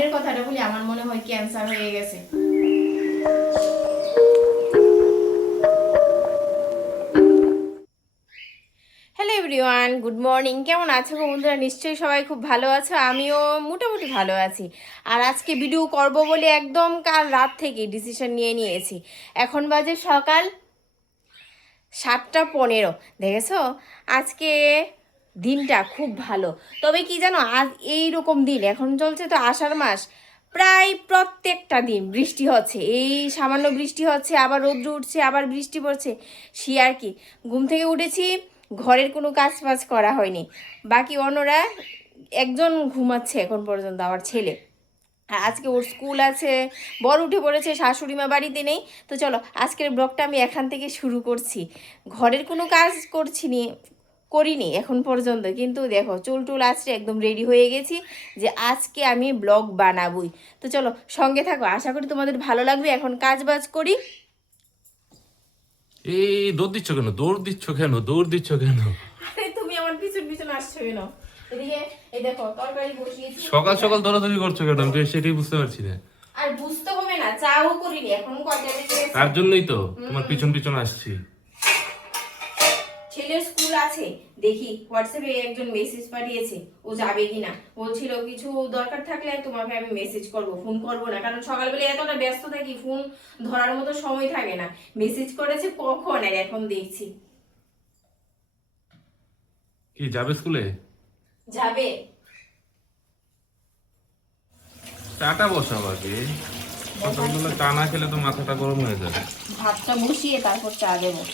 মনের কথাটা বলি আমার মনে হয় ক্যান্সার হয়ে গেছে। Hello everyone, good morning. কেমন আছো বন্ধুরা? নিশ্চয়ই সবাই খুব ভালো আছো, আমিও মোটামুটি ভালো আছি। আর আজকে ভিডিও করব বলে একদম কাল রাত থেকে ডিসিশন নিয়েছি। এখন বাজে সকাল 7টা 15। দেখেছো, আজকে দিনটা খুব ভালো। তবে কি জানো, আজ এইরকম দিন এখন চলছে তো আষাঢ় মাস, প্রায় প্রত্যেকটা দিন বৃষ্টি হচ্ছে। এই সামান্য বৃষ্টি হচ্ছে, আবার রৌদ্র উঠছে, আবার বৃষ্টি পড়ছে। সে আর কি, ঘুম থেকে উঠেছি, ঘরের কোনো কাজ বাজ করা হয়নি। বাকি অন্যরা একজন ঘুমাচ্ছে এখন পর্যন্ত, আমার ছেলে। আর আজকে ওর স্কুল আছে, বর উঠে পড়েছে, শাশুড়ি মা বাড়িতে নেই। তো চলো আজকের ব্লগটা আমি এখান থেকে শুরু করছি। ঘরের কোনো কাজ করিনি এখন পর্যন্ত, কিন্তু দেখো চুল টুল আঁচড়ে একদম রেডি হয়ে গেছি যে আজকে আমি ব্লগ বানাবই। তো চলো সঙ্গে থাকো, আশা করি তোমাদের ভালো লাগবে। এখন কাজ বাজ করি। এই দৌড় দিচ্ছ কেন? দৌড় দিচ্ছ কেন? আরে তুমি আমার পিছন পিছন আসছো কেন? এদিকে এই দেখো তরকারি বসিয়েছি। সকাল সকাল দৌড়াদৌড়ি করছো কেন? আমি তো সেটাই বুঝতে পারছি না। আর বুঝতে হবে না, চাও করিনি, এখন কয়টা বেজে গেছে? তার জন্যই তো তোমার পিছন পিছন আসছি। ছেলের স্কুল আছে, দেখি হোয়াটসঅ্যাপে একজন মেসেজ পাঠিয়েছে, ও যাবে কিনা। বলছিল কিছু দরকার থাকলে তোমাকে আমি মেসেজ করব, ফোন করব না, কারণ সকালবেলা এতটা ব্যস্ত থাকি, ফোন ধরার মতো সময় থাকে না। মেসেজ করেছে কখন, আর এখন দেখছি কি যাবে স্কুলে? যাবে। চাটা বসাও আগে। সকালবেলা চা না খেলে তো মাথাটা গরম হয়ে যাবে। ভাতটা বসিয়ে তারপর চা দেবো।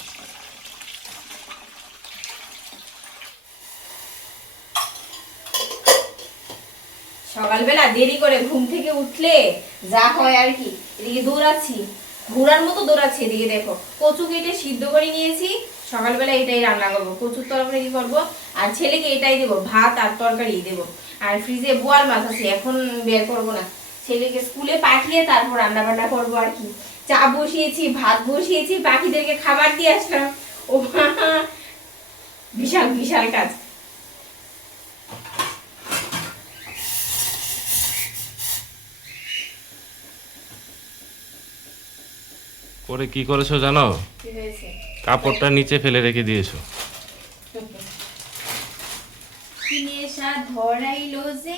সকালবেলা দেরি করে ঘুম থেকে উঠলে যা হয় আর কি, এদিকে দৌড়াচ্ছি, ঘোড়ার মতো দৌড়াচ্ছি। এদিকে দেখো কচু কেটে সিদ্ধ করে নিয়েছি, সকালবেলা এটাই রান্না করবো, কচুর তরকারি করবো। আর ছেলেকে এটাই দেবো, ভাত আর তরকারি দেবো। আর ফ্রিজে বোয়াল মাছ আছে, এখন বের করবো না, ছেলেকে স্কুলে পাঠিয়ে তারপর রান্না বান্না করবো আর কি। চা বসিয়েছি, ভাত বসিয়েছি, পাখিদেরকে খাবার দিয়ে আসলাম। ও বিশাল বিশাল কাজ। পরে কি করেছো জানো? কি হয়েছে? কাপড়টা নিচে ফেলে রেখে দিয়েছো। নেশা ধরাইলো যে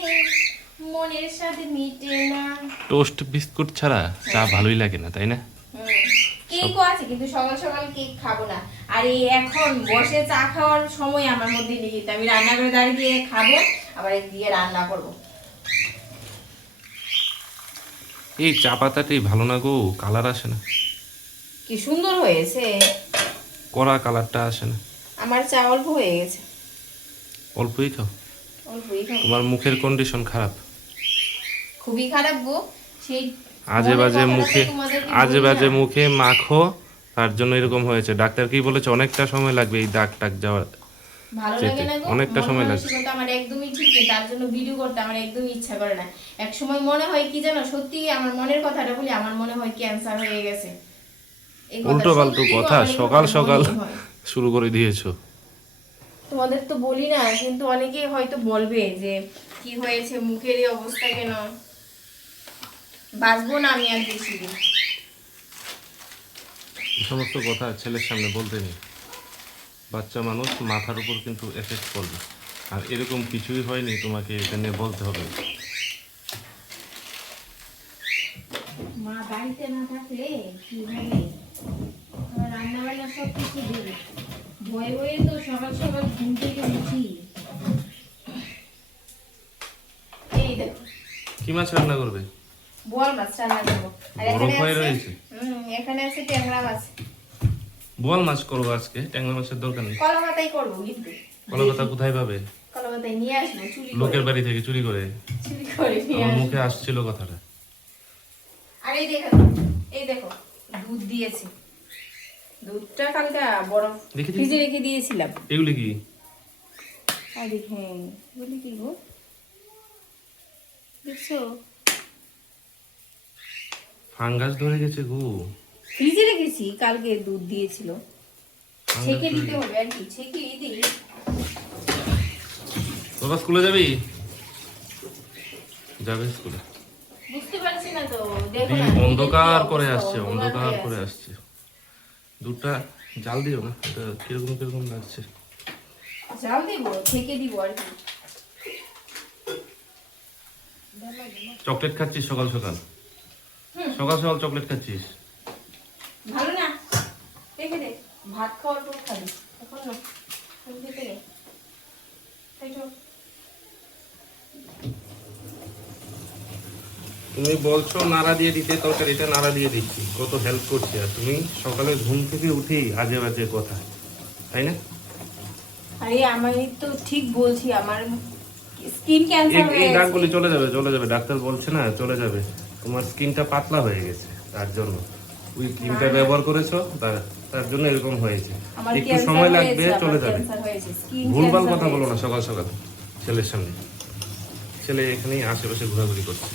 মনের সাথে মিটে না। টোস্ট বিস্কুট ছাড়া চা ভালোই লাগে না, তাই না? কেকও আছে, কিন্তু সকাল সকাল কেক খাবো না। আর এই এখন বসে চা খাওয়ার সময় আমার মধ্যে নেই, কিন্তু আমি রান্না করে দাঁড়িয়ে খাবো, আবার একদিকে রান্না করবো। এই চা পাতাটি ভালো না গো, কালার আসে না। কি সুন্দর হয়েছে, কড়া কালারটা আসে না। আমার চা অল্প হয়ে গেছে। অল্পই খাও। অল্পই খাবো। তোমার মুখের কন্ডিশন খারাপ। খুবই খারাপ গো। সেই আজে মনের বাজে কথাটা মুখে তো তোমাদেরকে আজে বলি বাজে না। মুখে মাখো, তার জন্য এরকম হয়েছে। ডাক্তার কি বলেছে? অনেকটা সময় লাগবে এই দাগ টাগ যাওয়ার। ভালো যেতে লাগে না গো, অনেকটা মন সময় লাগবে। মানসিকতা আমার একদমই ঠিক নেই, তার জন্য ভিডিও করতে আমার একদমই ইচ্ছা করে না। এক সময় মনে হয় কি জানো, সত্যি আমার মনের কথাটা বলি, আমার মনে হয় ক্যান্সার হয়ে গেছে। এই কথা উল্টো পাল্টো সত্যি গো, কথা আমার এই সকাল কথা সকাল মনেই হয়। শুরু করে দিয়েছো। তোমাদের তো বলি না, কিন্তু অনেকেই হয়তো বলবে যে কি হয়েছে, মুখের এই অবস্থা কেন। বাঁচবো না আমি আর বেশি দিন। এই সমস্ত কথা ছেলের সামনে বলতে নেই। বাচ্চা মানুষ, মাথার উপর কিন্তু এফেক্ট করবে। আর এরকম কিছুই হয়নি, তোমাকে এটা নিয়ে বলতে হবে। মা বাড়িতে না থাকলে কি হবে, আমার রান্না বান্না সব কিছু দেবে। ভয়ে ভয়ে তো সকাল সকাল ঘুম থেকে উঠি। এই দেখো কি মাছ রান্না করবে? বোয়াল মাছ রান্না করবো। আর বরফ এখানে হয়ে আছে রয়েছে। এখানে আছে ট্যাংরা মাছ। বোয়াল মাছ করবো আজকে, ট্যাংরা মাছের দরকার নেই। কলা পাতাই করবো, কিন্তু কলকাতা কোথায় পাবে? কলা পাতাই নিয়ে আসবো, চুরি লোকের করে বাড়ি থেকে চুরি করে। চুরি করে নিয়ে আমার আসবো। মুখে আসছিল কথাটা। আর এই দেখো, এই দেখো দুধ দিয়েছি, দুধটা কালকে বরফ দেখি, ফ্রিজে রেখে দিয়েছিলাম। এগুলি কি? আর দেখেন বলি কি গো, দেখছো ফাঙ্গাস ধরে গেছে গো। ফ্রিজে রেখেছি, কালকে দুধ দিয়েছিল, ফাঙ্গাস ছেঁকে ধরে দিতে গেছে। হবে আর কি, ছেঁকে দিই। বাবা স্কুলে যাবি? যাবে স্কুলে। না তো, দেখো দিন না, অন্ধকার দিনের কি করে অবস্থা, আসছে, অন্ধকার হয়ে করে আছে। আসছে। দুধটা জাল দিও না, এটা কিরকম কিরকম লাগছে। জাল দিব, ছেঁকে দিব আর কি। চকলেট খাচ্ছিস সকাল সকাল? সকাল সকাল চকলেট খাচ্ছিস? ভালো না, রেখে দে, ভাত খাওয়ার পর খাবি, এখন না, তুমি খেতে দে। এই তো, তুমি বলছো নাড়া দিয়ে দিতে, তরকারিটা নাড়া দিয়ে দিচ্ছি, কত হেল্প করছি। আর তুমি সকালে ঘুম থেকে উঠেই আজে বাজে কথা, তাই না? আরে আমি তো ঠিক বলছি, আমার স্কিন এই ক্যান্সার হয়ে এই গেছে। দাগগুলি চলে যাবে, চলে যাবে, ডাক্তার বলছে না চলে যাবে। তোমার স্কিনটা পাতলা হয়ে গেছে, তার জন্য ওই ক্রিমটা ব্যবহার করেছো, তার জন্য এরকম হয়েছে। আমার একটু ক্যান্সার সময় লাগবে, হয়েছে, আমার চলে যাবে। ক্যান্সার হয়েছে, স্কিন ভুলভাল ক্যান্সার কথা বলো হয়েছে। না সকাল সকাল ছেলের সামনে। ছেলে এখানেই আশেপাশে ঘোরাঘুরি করছে।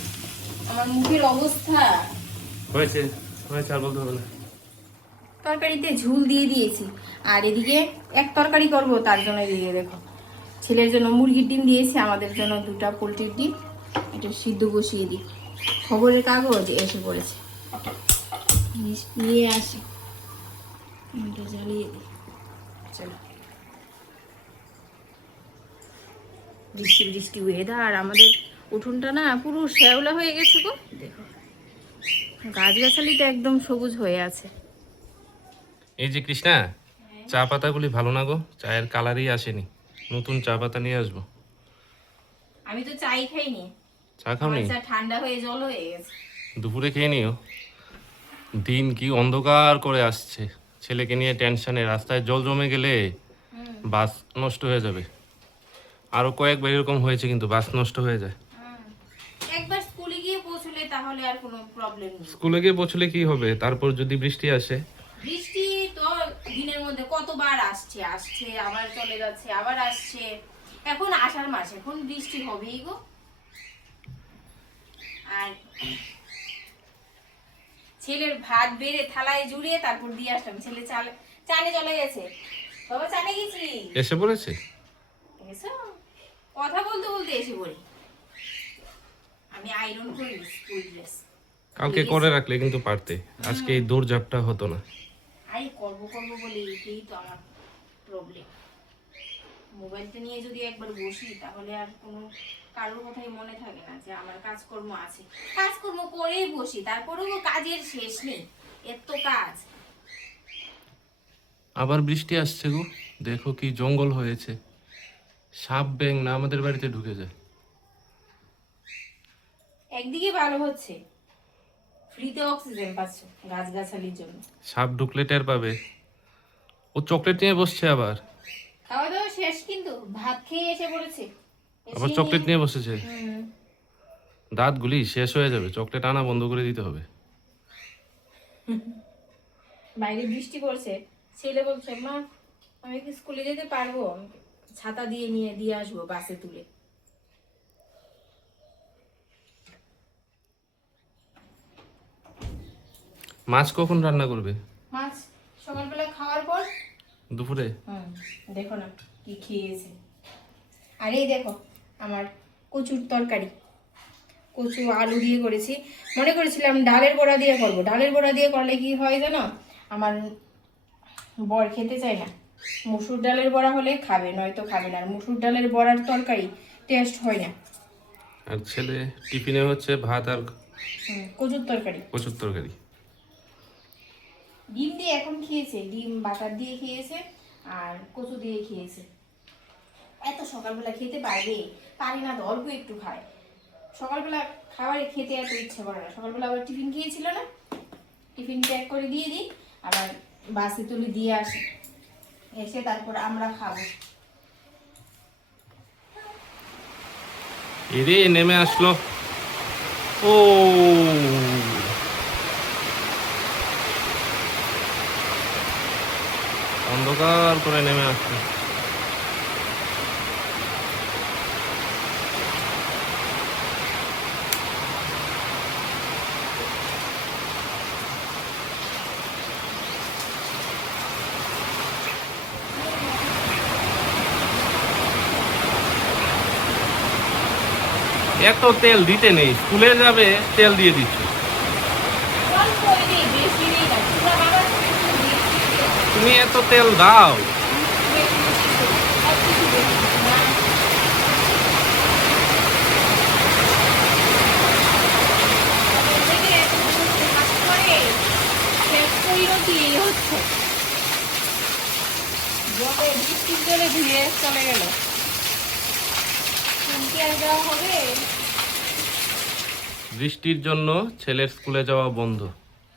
আমার মুখের অবস্থা। হয়েছে, হয়েছে, আর বলতে হবে না। তরকারিতে ঝুল দিয়ে দিয়েছি, আর এদিকে এক তরকারি করব, তার জন্য দিয়ে দেখো, ছেলের জন্য মুরগির ডিম দিয়েছি, আমাদের জন্য 2টা পোলট্রির ডিম, এটা সিদ্ধ বসিয়ে দিই। খবরের কাগজ এসে পড়েছে, নিয়ে আসি, এটা জ্বালিয়ে দিই। চলো, বৃষ্টি বৃষ্টি ওয়েদার, আমাদের উঠোনটা না পুরো শ্যাওলা হয়ে গেছে গো, দেখো গাছগাছালিটা একদম সবুজ হয়ে আছে। এই যে কৃষ্ণা, চা পাতাগুলি ভালো না গো, চায়ের কালারই আসেনি। নতুন চা পাতা নিয়ে আসবো। আমি তো চাই খাইনি, চা খাওনি? আমার চা ঠান্ডা হয়ে জল হয়ে গেছে। দুপুরে খেয়ে নিও। দিন কি অন্ধকার করে আসছে, ছেলেকে নিয়ে টেনশনে, রাস্তায় জল জমে গেলে বাস নষ্ট হয়ে যাবে। আরো কয়েকবার এরকম হয়েছে, কিন্তু বাস নষ্ট হয়ে যায়। একবার স্কুলে গিয়ে পৌঁছলে তাহলে আর কোনো প্রবলেম নেই। স্কুলে গিয়ে পৌঁছলে কি হবে, তারপর যদি বৃষ্টি আসে? বৃষ্টি তো দিনের মধ্যে কতবার আসছে, আসছে আবার চলে যাচ্ছে, আবার আসছে। এখন আষাঢ় মাস, এখন বৃষ্টি হবেই গো। আর ছেলের ভাত বেড়ে থালায় জুড়িয়ে তারপর দিয়ে আসলাম, ছেলে চানে চলে গেছে। বাবা চানে গেছি, এসে পড়েছে? এসো, কথা বলতে বলতে এসে পড়ি। আমি আয়রন করি স্কুল ড্রেস, কালকে করে রাখলে কিন্তু পারতে, আজকে এই দৌড়ঝাপটা হতো না। আরে করবো করবো বলে এটাই তো আমার প্রবলেম। মোবাইলটা নিয়ে যদি একবার বসি তাহলে আর কোনো কারোর কথাই মনে থাকে না যে আমার কাজকর্ম আছে। কাজকর্ম করেই বসি, তারপরেও কাজের শেষ নেই, এত কাজ। আবার বৃষ্টি আসছে গো, দেখো কি জঙ্গল হয়েছে। সাপ ব্যাঙ না আমাদের বাড়িতে ঢুকে যায়। একদিকে ভালো হচ্ছে, ফ্রিতে অক্সিজেন পাচ্ছ গাছগাছালির জন্য। সাপ ঢুকলে টের পাবে। ও চকলেট নিয়ে বসছে আবার। খাওয়া দাওয়া শেষ, কিন্তু ভাত খেয়ে এসে পড়েছে। আবার এসেই চকলেট নিয়ে বসেছে। হুম। দাঁতগুলি শেষ হয়ে যাবে, চকলেট আনা বন্ধ করে দিতে হবে। বাইরে বৃষ্টি পড়ছে, ছেলে বলছে মা আমি কি স্কুলে যেতে পারবো, আমি ছাতা দিয়ে আসবো বাসে তুলে। মাছ কখন রান্না করবে? মাছ সকালবেলা খাওয়ার পর। দুপুরে? দেখো না কি খেয়েছে। আর এই দেখো আমার কচুর তরকারি, কচু আলু দিয়ে করেছি। মনে করেছিলাম ডালের বড়া দিয়ে করবো, ডালের বড়া দিয়ে করলে কি হয় জানো, আমার বর খেতে চায় না। মসুর ডালের বড়া হলে খাবে, নয়তো খাবে না। আর মসুর ডালের বড়ার তরকারি টেস্ট হয় না। আর ছেলে টিফিনে হচ্ছে ভাত আর কচুর তরকারি, কচুর তরকারি। ডিম দিয়ে এখন খেয়েছে, ডিম বাটার দিয়ে খেয়েছে আর কচু দিয়ে খেয়েছে। এত সকালবেলা খেতে পারবে? পারি না তো, অল্প একটু খায় সকালবেলা। খাবারে খেতে এত ইচ্ছে করে না। সকালবেলা আবার টিফিন খেয়েছিল না, টিফিন প্যাক করে দিয়ে দিই, আবার বাসে তুলে দিয়ে আসি, এসে তারপর আমরা খাবো। এরে নেমে আসলো। ও অন্ধকার করে নেমে আসছে। এত তেল দিতে নেই, স্কুলে যাবে তেল দিয়ে দিচ্ছ। তুমি এত তেল দাও? বৃষ্টির জলে ধুয়ে চলে গেল, কি আর যাওয়া হবে? বৃষ্টির জন্য ছেলের স্কুলে যাওয়া বন্ধ,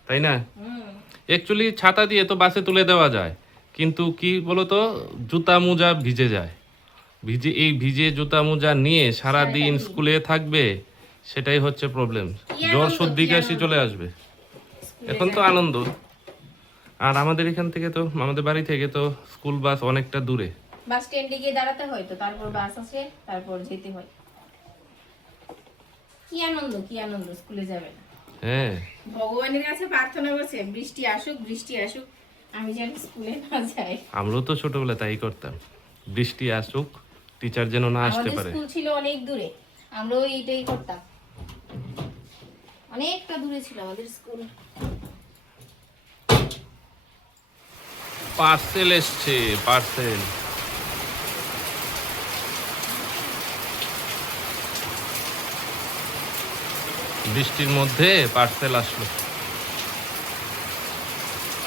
তাই না? অ্যাকচুয়ালি ছাতা দিয়ে তো বাসে তুলে দেওয়া যায়, কিন্তু কি বলতো, জুতা মোজা ভিজে যায়। ভিজে জুতা মোজা নিয়ে সারা দিন স্কুলে থাকবে, সেটাই হচ্ছে প্রবলেম। জ্বর সর্দি কাশি চলে আসবে। এখন তো আনন্দ। আর আমাদের এখান থেকে তো, আমাদের বাড়ি থেকে তো স্কুল বাস অনেকটা দূরে। বাস স্ট্যান্ডে গিয়ে দাঁড়াতে হয়, তো তারপর বাস আসে, তারপর যেতে হয়। কি আনন্দ, কি আনন্দ, স্কুলে যাবে না। হ্যাঁ, ভগবানের কাছে প্রার্থনা করছে বৃষ্টি আসুক, বৃষ্টি আসুক, আমি যেন স্কুলে না যাই। আমরাও তো ছোটবেলায় তাই করতাম, বৃষ্টি আসুক, টিচার যেন না আসতে আমাদের পারে। স্কুল ছিল অনেক দূরে, আমরাও এইটাই করতাম। অনেকটা দূরে ছিল আমাদের স্কুল। পার্সেল এসছে, পার্সেল। বৃষ্টির মধ্যে পার্সেল আসলো।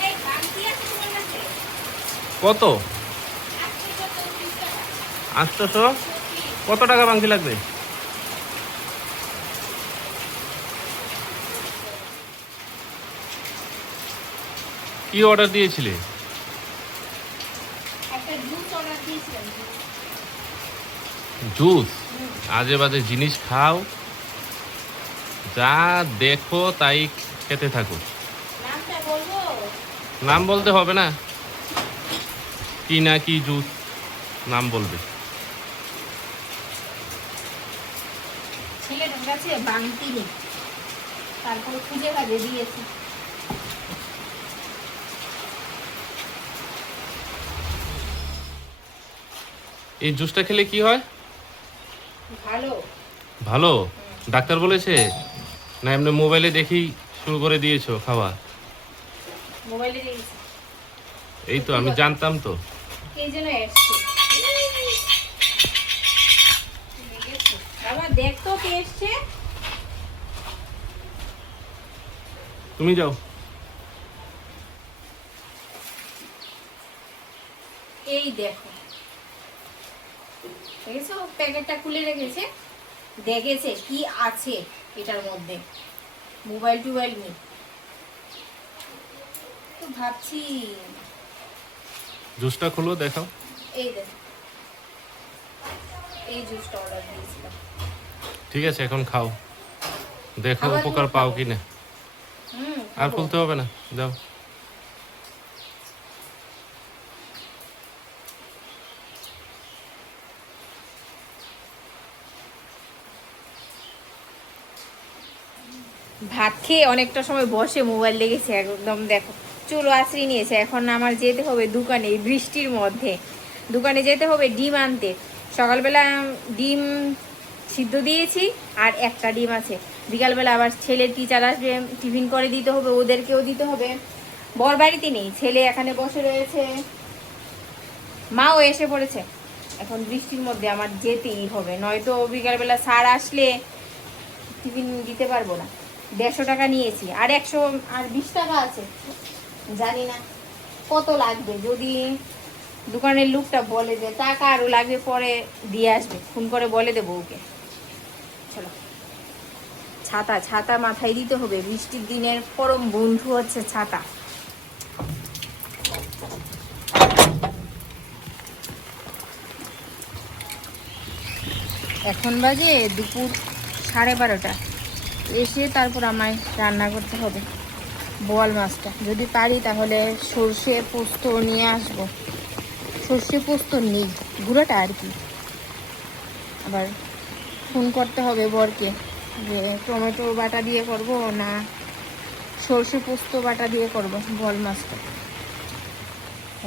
এই বালতি আছে তোমার কাছে? কত? 830 টাকা। 800? কত টাকা বাংকি লাগবে? কি অর্ডার দিয়েছিলে? একটা জুস অর্ডার দিয়েছিলাম। জুস? আজে বাজে জিনিস খাও, যা দেখো তাই খেতে থাকো। নামটা বলবো? নাম বলতে হবে না, কি না কি জুস, নাম বলবে। ছেলেটার কাছে বাংতি নেই, তারপর খুঁজে কাজে দিয়েছি। এই জুসটা খেলে কি হয়? ভালো। ভালো? ডাক্তার বলেছে না এমনি মোবাইলে দেখেই শুরু করে দিয়েছো খাওয়া? মোবাইলে দেখেছি, এই তো আমি জানতাম তো। এই জন্য এসছে। বাবা দেখতো কে এসছে। তুমি যাও। এই দেখো, দেখেছো প্যাকেটটা খুলে রেখেছে, দেখেছে কি আছে এটার মধ্যে। মোবাইল টোবাইল নেই, তো ভাবছি। জুসটা খুলো দেখাও। এই দেখো, এই জুসটা অর্ডার দিয়েছিলাম। ঠিক আছে, এখন খাও, দেখো আবার উপকার খাবো। পাও কিনা। আর খাবো। খুলতে হবে না, যাও। ভাত খেয়ে অনেকটা সময় বসে মোবাইল লেগেছে একদম, দেখো চুলো আশ্রয় নিয়েছে। এখন আমার যেতে হবে দোকানে, এই বৃষ্টির মধ্যে দোকানে যেতে হবে ডিম আনতে। সকালবেলা ডিম সিদ্ধ দিয়েছি, আর একটা ডিম আছে। বিকালবেলা আবার ছেলের টিচার আসবে, টিফিন করে দিতে হবে, ওদেরকেও দিতে হবে। বর বাড়িতে নেই, ছেলে এখানে বসে রয়েছে, মাও এসে পড়েছে। এখন বৃষ্টির মধ্যে আমার যেতেই হবে, নয়তো বিকালবেলা স্যার আসলে টিফিন দিতে পারবো না। 150 টাকা নিয়েছি, আর 120 টাকা আছে, জানি না কত লাগবে। যদি দোকানের লোকটা বলে যে টাকা আরও লাগবে, পরে দিয়ে আসবে, ফোন করে বলে দেবো ওকে। চলো, ছাতা ছাতা মাথায় দিতে হবে, বৃষ্টির দিনের পরম বন্ধু হচ্ছে ছাতা। এখন বাজে দুপুর 12:30। এসে তারপর আমায় রান্না করতে হবে বোয়াল মাছটা। যদি পারি তাহলে সর্ষে পোস্ত নিয়ে আসবো। সর্ষে পোস্ত নেই, গুঁড়োটা আর কি। আবার ফোন করতে হবে বরকে যে টমেটো বাটা দিয়ে করব না সর্ষে পোস্ত বাটা দিয়ে করব বোয়াল মাছটা।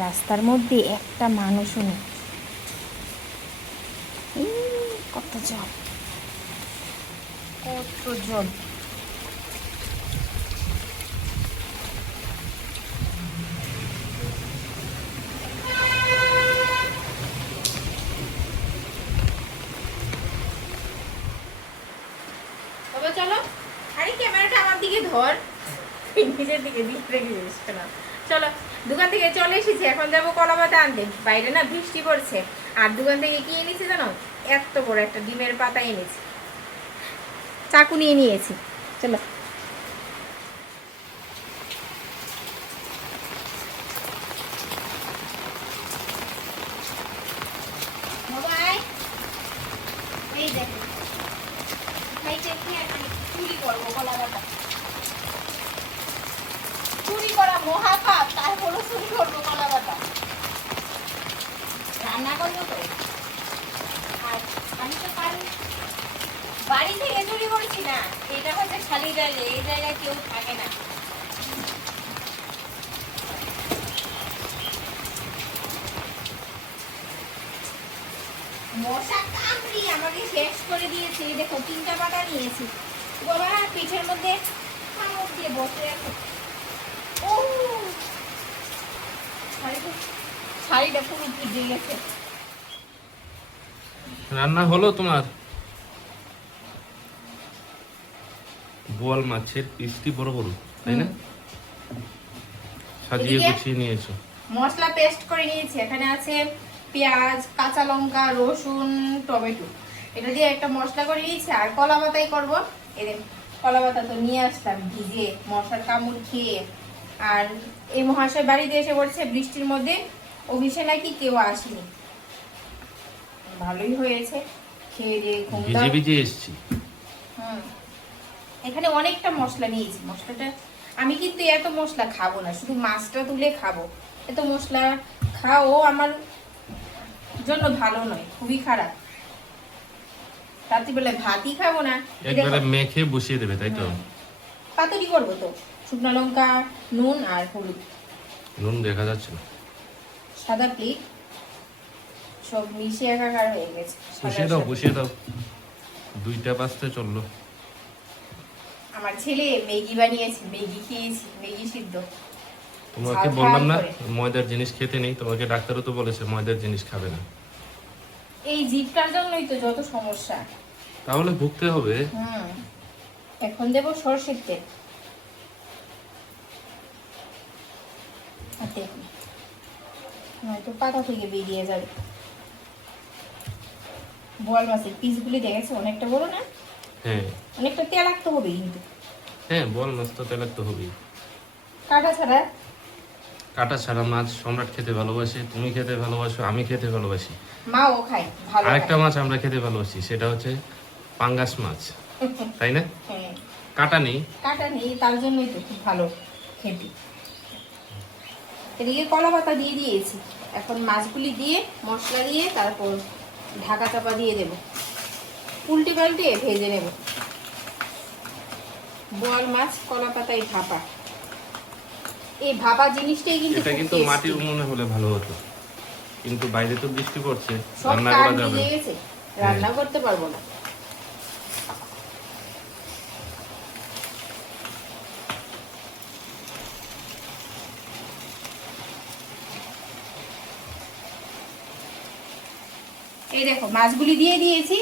রাস্তার মধ্যে একটা মানুষও নেই, কত জল, কত জল। চলো। আরে ক্যামেরাটা আমার দিকে ধর, নিজের দিকে রেখে দিস না। চলো, দোকান থেকে চলে এসেছি, এখন যাবো কলা পাতা আনতে। বাইরে না বৃষ্টি পড়ছে। আর দোকান থেকে কি এনেছি জানো? এত বড় একটা ডিমের পাতা এনেছি, চাকু নিয়ে নিয়েছি। চলো। বাবাই, এই দেখো, খাইতে খেয়ে আমি চুরি করবো কলা পাতা। চুরি করা মহাপাপ, তারপরও চুরি করবো কলা পাতা। রান্না করবো তো, আর আমি তো পারি। বাড়ি থেকে চুরি করছি না, এটা হচ্ছে খালি জায়গা, এই জায়গায় কেউ থাকে না। মশা কামড়ি আমাকে শেষ করে দিয়েছে। এই দেখো 3টা পাতা নিয়েছি। বাবা পিঠের মধ্যে কামড় দিয়ে বসে আছে। ও শাড়িটা পুরো ভিজে গেছে। রান্না হলো তোমার? বোয়াল মাছের পিসটি বড় বড়, তাই না? সাজিয়ে এদিকে গুছিয়ে নিয়েছো। মশলা পেস্ট করে নিয়েছি। এখানে আছে পেঁয়াজ, কাঁচা লঙ্কা, রসুন, টমেটো। এটা দিয়ে একটা মশলা করে নিয়েছি। আর কলা পাতাই করবো। এই দেখো, কলা পাতা তো নিয়ে আসলাম ভিজে, মশলার কামড় খেয়ে। আর এই মহাশয় বাড়িতে এসে পড়ছে বৃষ্টির মধ্যে, অফিসে নাকি কেউ আসেনি। ভালোই হয়েছে, খেয়ে দিয়ে ঘুম ভিজে দাও। ভিজে এসছি। এখানে অনেকটা মশলা নিয়েছি। মশলাটা আমি কিন্তু এত মশলা খাবো না, শুধু মাছটা তুলে খাবো। এত মশলা খাও আমার জন্য ভালো নয়, খুবই খারাপ। রাত্রিবেলায় ভাতই খাবো না। একবারে মেখে বসিয়ে দেবে, তাই তো? পাতুরি করবো তো, শুকনো লঙ্কা, নুন আর হলুদ। নুন দেখা যাচ্ছে না। সাদা প্লেট সব মিশিয়ে একাকার হয়ে গেছে। বসিয়ে দাও, বসিয়ে দাও। 2টা বাজতে চললো। আমার ছেলে ম্যাগি বানিয়েছে, ম্যাগি খেয়েছি, ম্যাগি সিদ্ধ। তোমাকে ঝাল বললাম না করে। ময়দার জিনিস খেতে নেই, তোমাকে ডাক্তারও তো বলেছে ময়দার জিনিস খাবে না। এই জিভটার জন্যই তো যত সমস্যা। তাহলে ভুগতে হবে। এখন দেবো সরষের তেল। আর দেখুন, নয়তো পাতা থেকে বেরিয়ে যাবে। বোয়াল মাছের পিসগুলি দেখেছে অনেকটা বড় না? হ্যাঁ অনেকটা তেলাক্ত হবে কিন্তু। হ্যাঁ, বল মাছ তো তেলাক তো হবেই। কাটা ছাড়া। কাটা ছাড়া মাছ সম্রাট খেতে ভালোবাসে, তুমি খেতে ভালোবাসো, আমি খেতে ভালোবাসি। মাও খায় ভালো। আরেকটা মাছ আমরা খেতে ভালোবাসি, সেটা হচ্ছে পাঙ্গাস মাছ, তাই না? হ্যাঁ, কাটা নেই। কাটা নেই, তার জন্যই তো খুব ভালো খেতে। এদিকে কলা পাতা দিয়ে দিয়েছি। এখন মাছগুলি দিয়ে মশলা দিয়ে তারপর ঢাকা চাপা দিয়ে দেব। উল্টে পাল্টে ভেজে নেব। বোয়াল মাছ কলা পাতায় ভাপা। এই ভাপা জিনিসটাই কিন্তু এটা খুব কিন্তু tasty। মাটির উনুনে হলে ভালো হতো, কিন্তু বাইরে তো বৃষ্টি পড়ছে, সব রান্না কাঠ করা যাবে। ভিজে গেছে, রান্না করতে পারবো না। এই দেখো মাছগুলি দিয়ে দিয়েছি,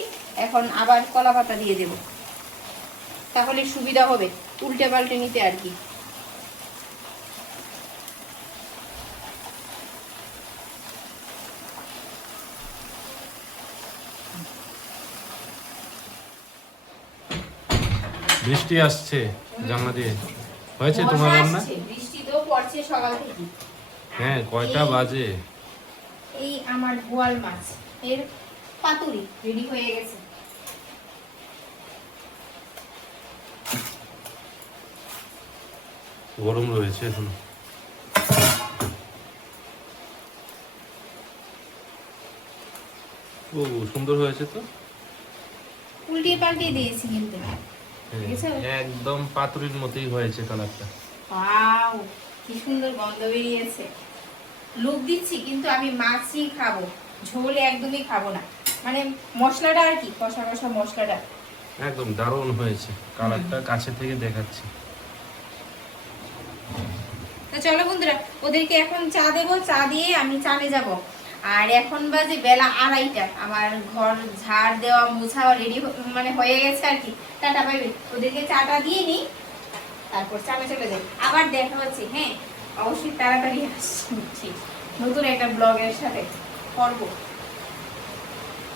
এখন আবার কলা পাতা দিয়ে দেব, তাহলে সুবিধা হবে উল্টে পাল্টে নিতে আর কি। বৃষ্টি আসছে জানলা দিয়ে। হয়েছে তোমার মশা রান্না? আসছে, বৃষ্টি তো পড়ছে সকাল থেকে। হ্যাঁ, কয়টা বাজে? এই আমার বোয়াল মাছ এর পাতুরি রেডি হয়ে গেছে। গরম রয়েছে এখনো। ও সুন্দর হয়েছে তো। উল্টিয়ে পাল্টিয়ে দিয়েছি কিন্তু। হ্যাঁ, দেখেছো? একদম পাতুরির মতোই হয়েছে কালারটা। ওয়াও, কি সুন্দর গন্ধ বেরিয়েছে। লোক দিচ্ছি কিন্তু আমি মাছই খাবো, ঝোল একদমই খাবো না। মানে মশলাটা আর কি, কষা কষা মশলাটা। একদম দারুণ হয়েছে, কালারটা কাছে থেকে দেখাচ্ছি। তো চলো বন্ধুরা, ওদেরকে এখন চা দেবো, চা দিয়ে আমি চালে যাব। আর এখন বাজে বেলা 2:30। আমার ঘর ঝাড় দেওয়া মোছা রেডি মানে হয়ে গেছে আর কি। টাটা পাইবে, ওদেরকে চাটা দিয়ে নিই, তারপর চাপে চলে যাই। আবার দেখা হচ্ছে, হ্যাঁ অবশ্যই তাড়াতাড়ি আসছি নতুন একটা ব্লগের সাথে করবো।